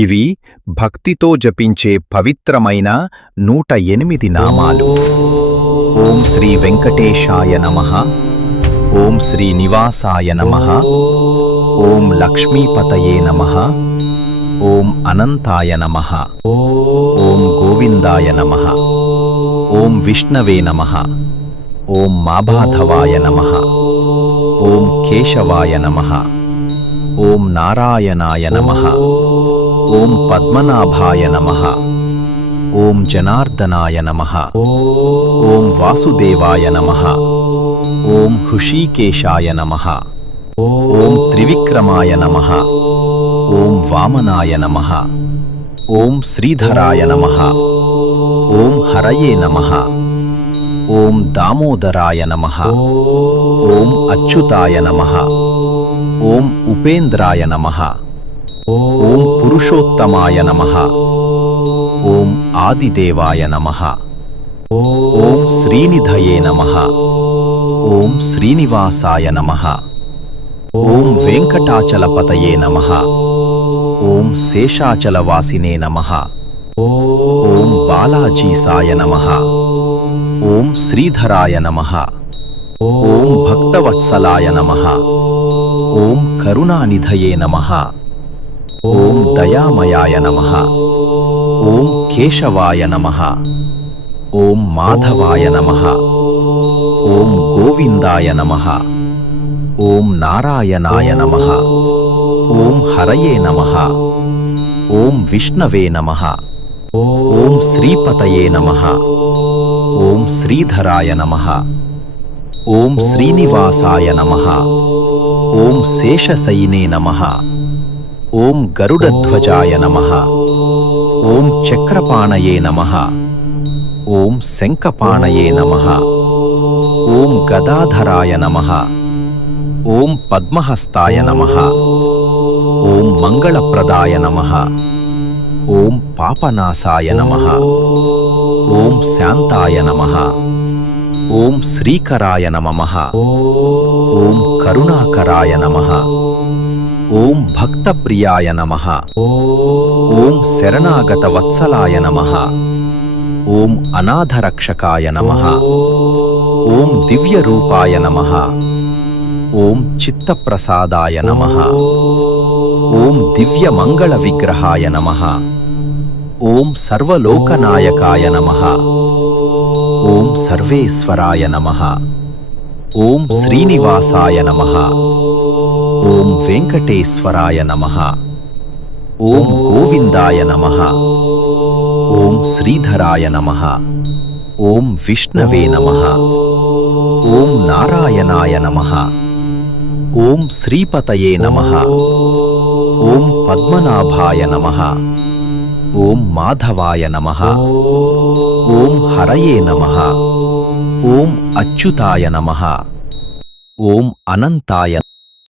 ఇవి భక్తితో జపించే పవిత్రమైన 108 నామాలు. ఓం శ్రీ వెంకటేశాయ నమః. ఓం శ్రీ నివాసాయ నమః. ఓం లక్ష్మీపతయే నమః. ఓం అనంతాయ నమః. ఓం గోవిందాయ నమః. ఓం విష్ణవే నమః. ఓం మాబాధవాయ నమః. ఓం కేశవాయ నమః. ఓం నారాయణాయ నమః. ఓం పద్మనాభాయ నమః. ఓం జనార్దనాయ నమః. ఓం వాసుదేవాయ నమః. ఓం హృషీకేశాయ నమః. ఓం త్రివిక్రమాయ నమః. ఓం వామనాయ నమః. ఓం శ్రీధరాయ నమః. ఓం హరయే నమః. ఓం దామోదరాయ నమః. ఓం అచ్యుతాయ నమః. ఓం ఉపేంద్రాయ నమః. ఓం పురుషోత్తమాయ నమః. ఓం ఆదిదేవాయ నమః. ఓం శ్రీనిధయే నమః. ఓం శ్రీనివాసాయ నమః. ఓం వెంకటాచలపతయే నమః. ఓం శేషాచలవాసినే నమః. ఓం బాలాజీసాయ నమః. ఓం శ్రీధరాయ నమః. ఓం భక్తవత్సలాయ నమః. ఓం కరుణానిధయే నమః. ఓం దయామయాయ నమః. ఓం కేశవాయ నమః. ఓం మాధవాయ నమః. ఓం గోవిందాయ నమః. ఓం నారాయణాయ నమః. ఓం హరయే నమః. ఓం విష్ణవే నమః. ఓం శ్రీపతయే నమః. ఓం శ్రీధరాయ నమః. ఓం శ్రీనివాసాయ నమః. ఓం శేషశయనే నమః. ఓం గరుడధ్వజాయ నమః. ఓం చక్రపాణయే నమః. ఓం శంఖపాణయే నమః. ఓం గదాధరాయ నమః. ఓం పద్మహస్తాయ నమః. ఓం మంగళప్రదాయ నమః. ఓం పాపనాశాయ నమః. ఓం శాంతాయ నమః. ఓం శ్రీకరాయ నమః. ఓం కరుణాకరాయ నమః. ఓం భక్తప్రియాయ నమః. ఓం శరణాగత వత్సలాయ నమః. ఓం అనాథరక్షకాయ నమః. ఓం దివ్యరూపాయ నమః. ఓం చిత్తప్రసాదాయ నమః. ఓం దివ్యమంగళ విగ్రహాయ నమః. ఓం సర్వలోకనాయకాయ నమః. ఓం సర్వేశ్వరాయ నమః. ఓం శ్రీనివాసాయ నమః. ఓం వెంకటేశ్వరాయ నమః. ఓం గోవిందాయ నమః. ఓం శ్రీధరాయ నమః. ఓం విష్ణవే నమః. ఓం నారాయణాయ నమః. ఓం శ్రీపతయే నమః. ఓం పద్మనాభాయ నమః. ఓం మాధవాయ నమః. ఓం హరయే నమః. ఓం అచ్యుతాయ నమః. ఓం అనంతాయ